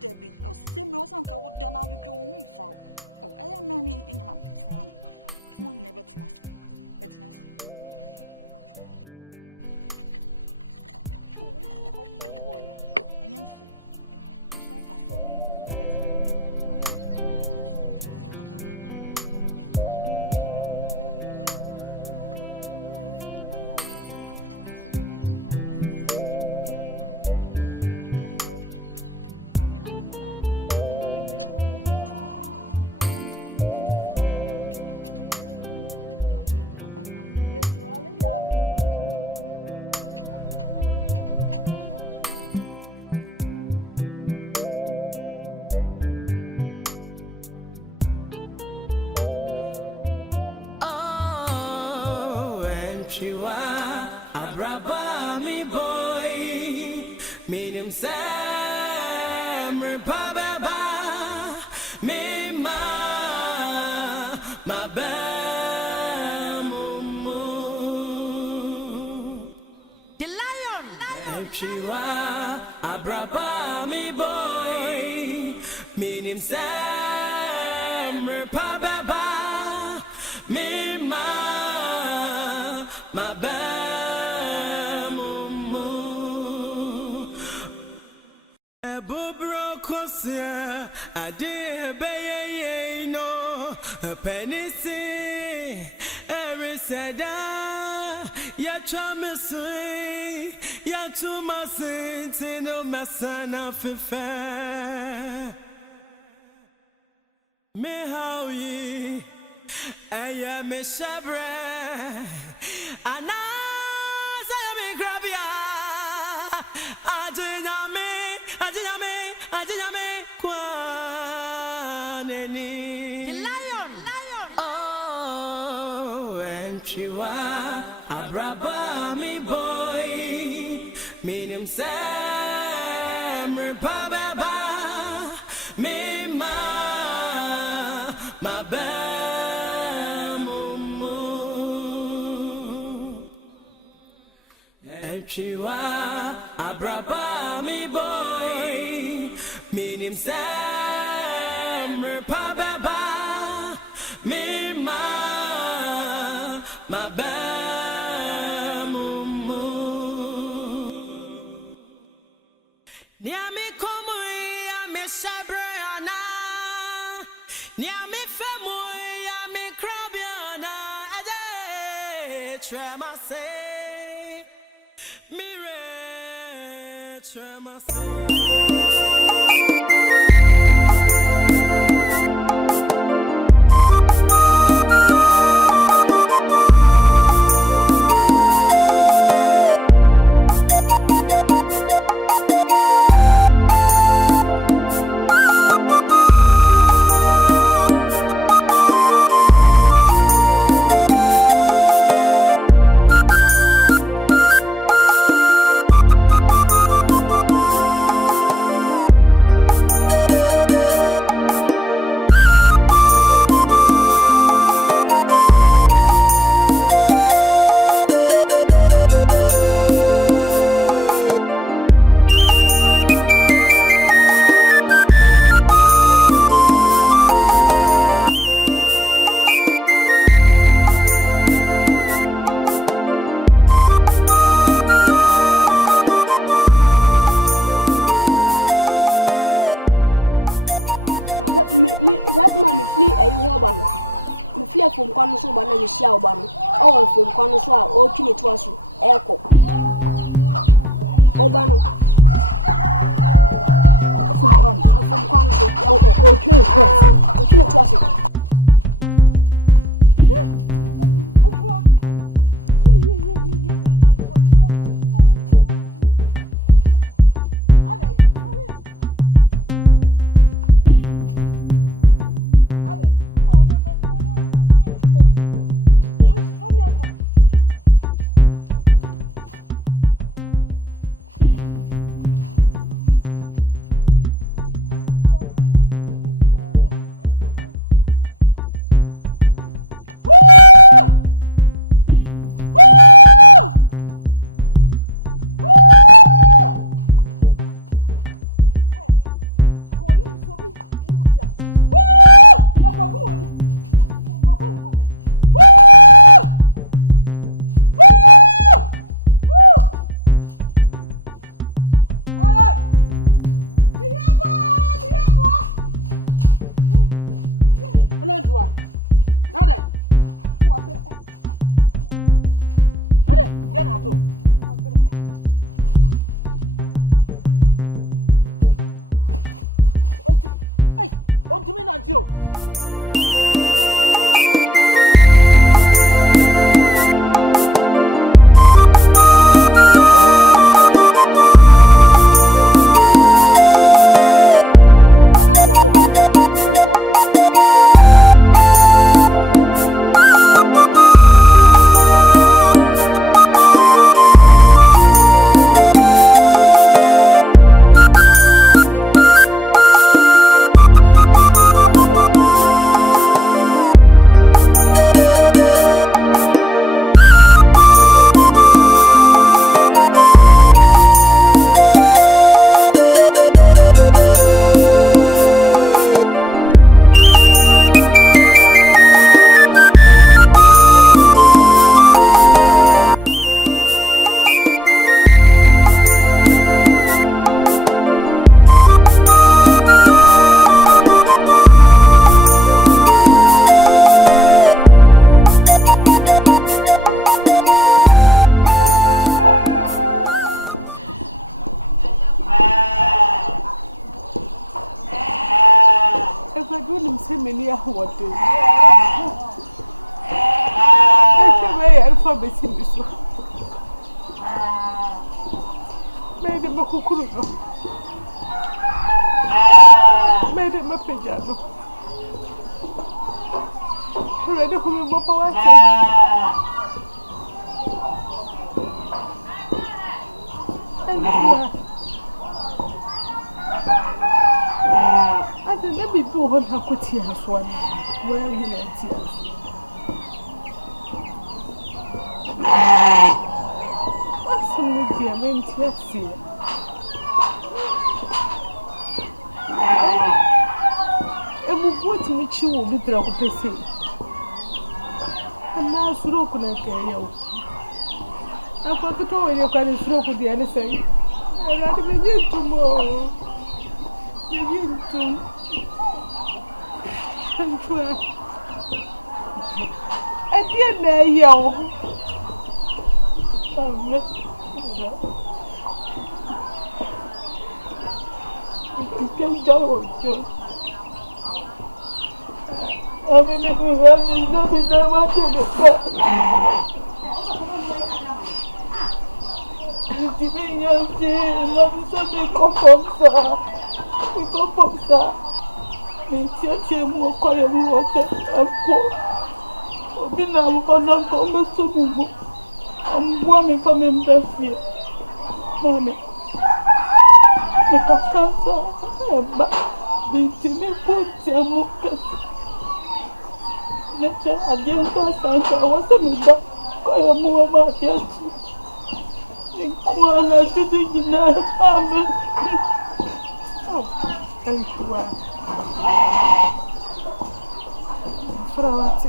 Debbie, oh, same was Uncle would done out with your own fault. Oh, I am in your mouth. One never to us. It's nice. Me how ye, I am a sabre, and I am grabia. Adiname, Kwaneni. The lion. Oh, and Chiwa, Abrabami boy, meaning Sam, Pababa, Mima, my bamumu, and Chiwa, Abrabami boy, meaning Sam, Pababa, Mima, my bamumu. Niami komu ya me sabrana, niami femu ya me krabiana, ade tremase, mire tremase. That man flee a woman. You flee from Quanoso Banana, you see our banner. All from Quanoso, all kin to us. Echo Obano from Quanoso, okay, to us. ntimi nanti o. Ana suro kuna kayo. Apa kita wajah kali suro ku dia ni say. Ada begitu mo. Begitu. Angkua. Adia na yo. Amen. Kita jauh. Abi ne güzel bir başladı. Dibin yazdı, nasıl bir kopamsa. Ben çiçeğimi koyamı orta tempo. O binam bana komşu bu. Ambuwa mi famem befi. Mami. Ne kakansa, ba. Bintimi potemu kasi. Nacha adianta santa wasa mida kaya muwa matiachi nikuana tutu jina amen Angkua Frawati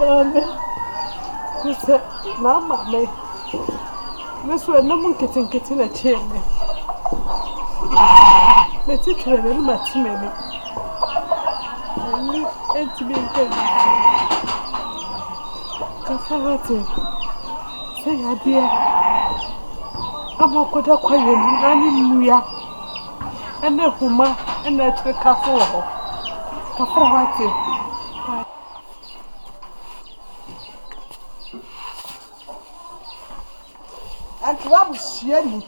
amen kusa mama me meswa namun kitin na chene meti trene matimene ni entibinte Kafawate say adia amokoda kwaye ani nuya ene huma ene trikafo ho Kafawate anti wa buhie ni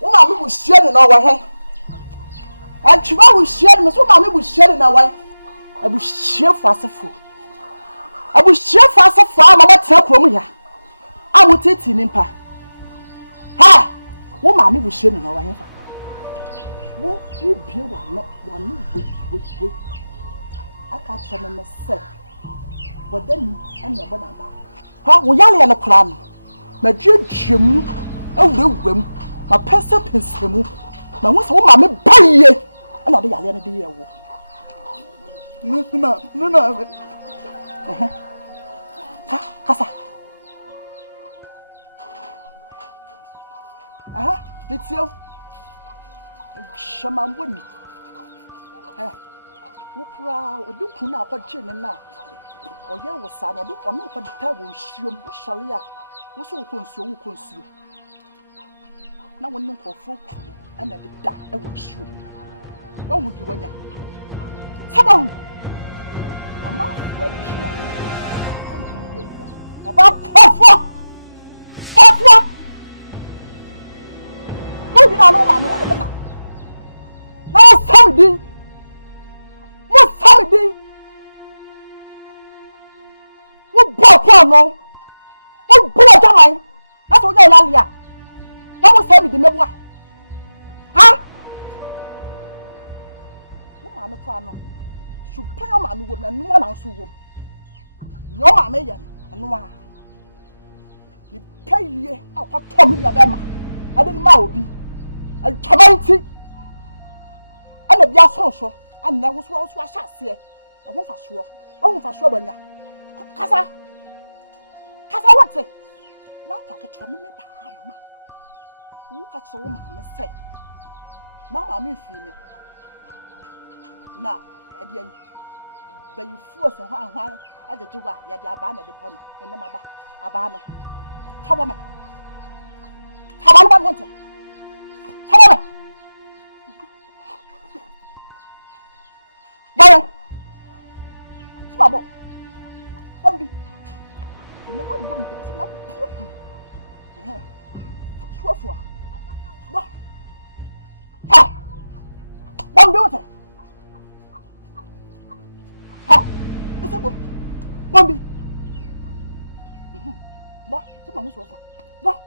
wo ma me buhie ni na wo he anti wa buhie ni so ma me buhie ni na wo abuhie fasefo abuhie fasefo ama batra krom ya awoteti nimpa ha wo ma me buhie ni na wo he fa wo bie wa no we aka cheme me se bodani ene boda ba ha wo yale ya no kra no ma dwedwemu awurawuram ma pensemu ma wo se wo ma me baye ana de yale ne de ye wo nuna ha kasa aha litio shamamboni wopra oduku na akwaje ne na oye wo sa no do ono ko dita wo nsuom sole a wo so ko nsuo na wonu nkofo ku ana de da e wo nsuo wo hu di wanya Come on. I'm not working. About Papa. What did I know? I know what now. Now, somebody. What somebody? What Papa no? What Papa no? That's what I like. That was somebody. Me what? Huh? What mama cry no? Should pay your mama with no one else who. Your mama yan. No one. You pay ye. I got Tommy Yadama. I didn't know be. I tormented. And the Bia so. And there was what I shall say. I won't for sure. I won't for sure when ya. Casa what's it? What pocket from me, Mama? Who catch a woman, say? Mama, me feel me. Now, again, but you force a while. I did you what? Yet, I banned the pony, and the mother, a banner. Come on, how about wanted? Come on, Barry. Small boy. One be. You know what woman is not broken. Swafua. What? Ha! One do it. Ha! It's a woman. Bambi. What? Someone who's welcome. What?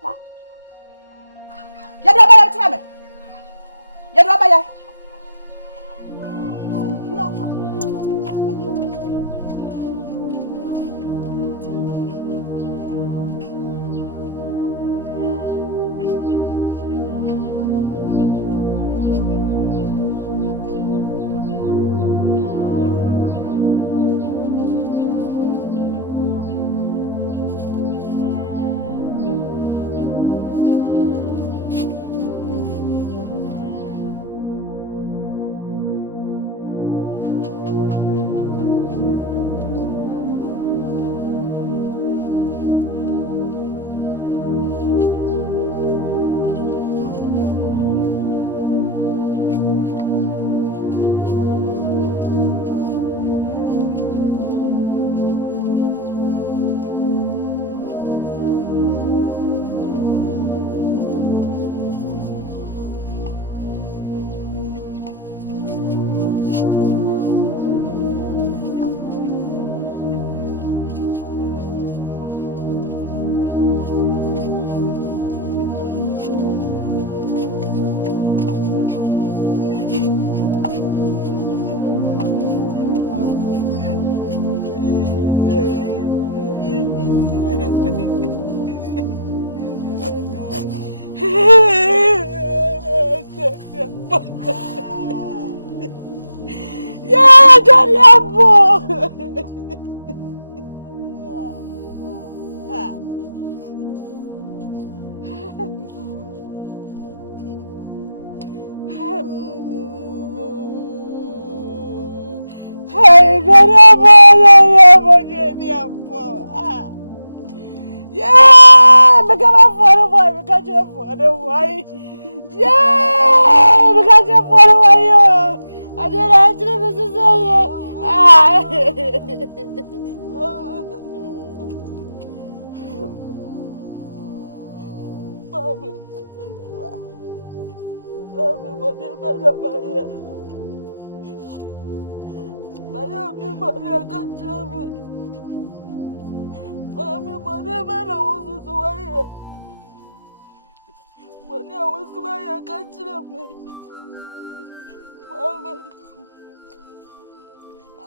What? Yadabaya, tell me. Yadabaya. No.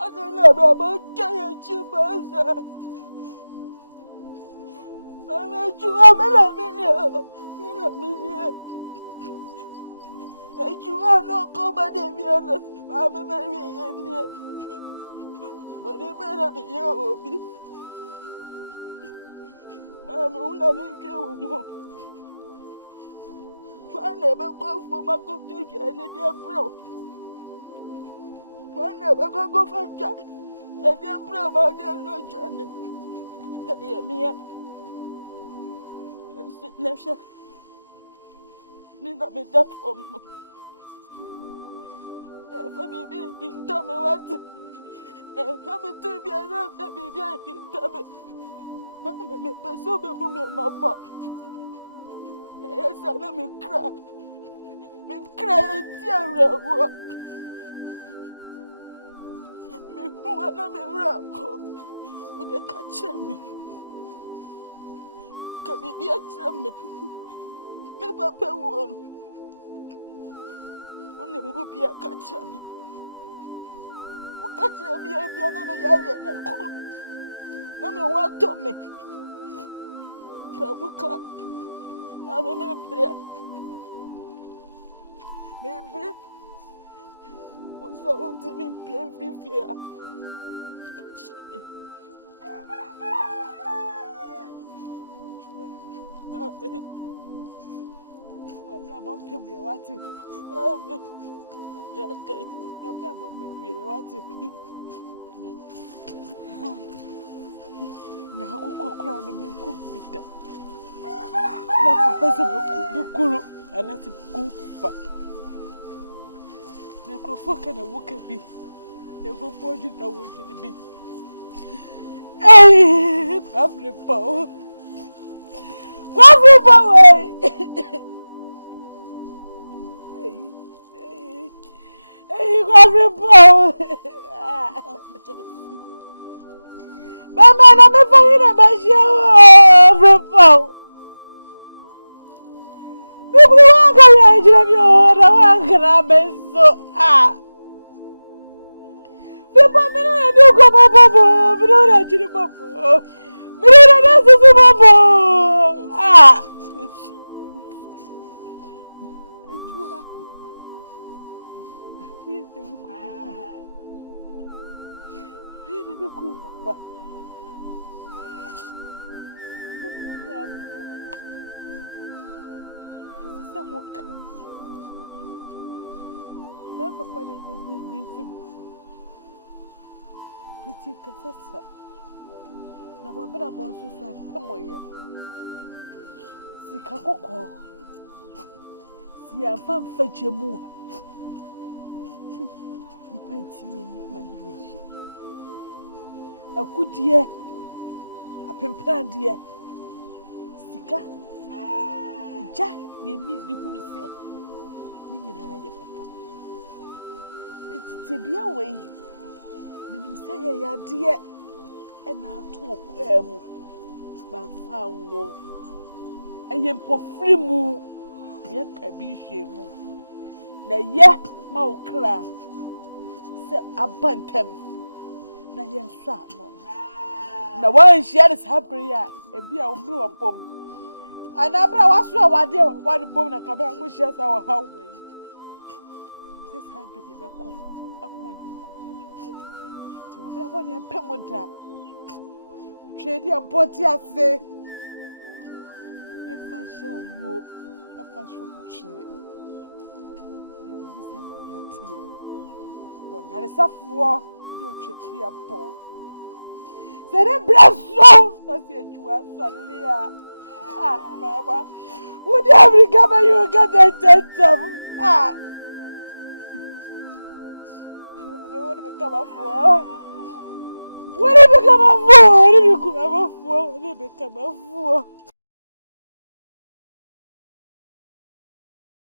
I don't know about Kaya Chimasa. I'm a Chua, and you are not covered in the I'm a but it better be you. I'm going to make you. I never go for my cottage and a dear bro. I never go for Jack and dear bro, my dear no channel. Hear me. And sit Nesha. Nina me that for me. family in Tame what? I'm a to be a baby in Tame. I'm a person who made my butt. Yes, I let me cry. Me cry, dear. Me who are not me rap. Would they catch me? Come in here, tell me. Me papa won. Only who be a catcher. What catcher be a piano? No, me want to me. Pamuka, I'm a member. Maybe what's on to me, Pierre? I'm bumping me, what? Now, cook crying in cook with that. That's a possible kuru and that's a good fat. They go fuck and a walk at me. They go for you now, what you be. Hey, every power. Every power. Hey, every power. Mama, I'm a fire about you. Every power. People want to get you. I want to get so people do go babo. We don't have to babo. We don't have to babo. Papa. Papa is Kasa. Now, what about Bonsus and Pamoya? See Kakoko. See, I'm fan fetch a moo. Depends you in my nation. A good year, a pimplan dear. Sika, Jack, we meet the who say, me and I, Papa. It's to be away. When you say, yeah, dear, and I'll talk, but found one. I am for free moo, yet I be shame. Now, yet, Maukra, say, a bantam. Now, yes, sir. Now, one share is happy, and be our blue upon. And I was so what dear, what the bone and cabin which shares our highway. This happy, a could to a body and pemoda. Trade your body, I say. If I show you a fashion chair, you will say, no, there is a four, no check here, Paul. Say, bless you, I said, you are so near. Mama, would you have recovered you get that time? I don't want to become a fool. What if you become a fool? What if you become a fool?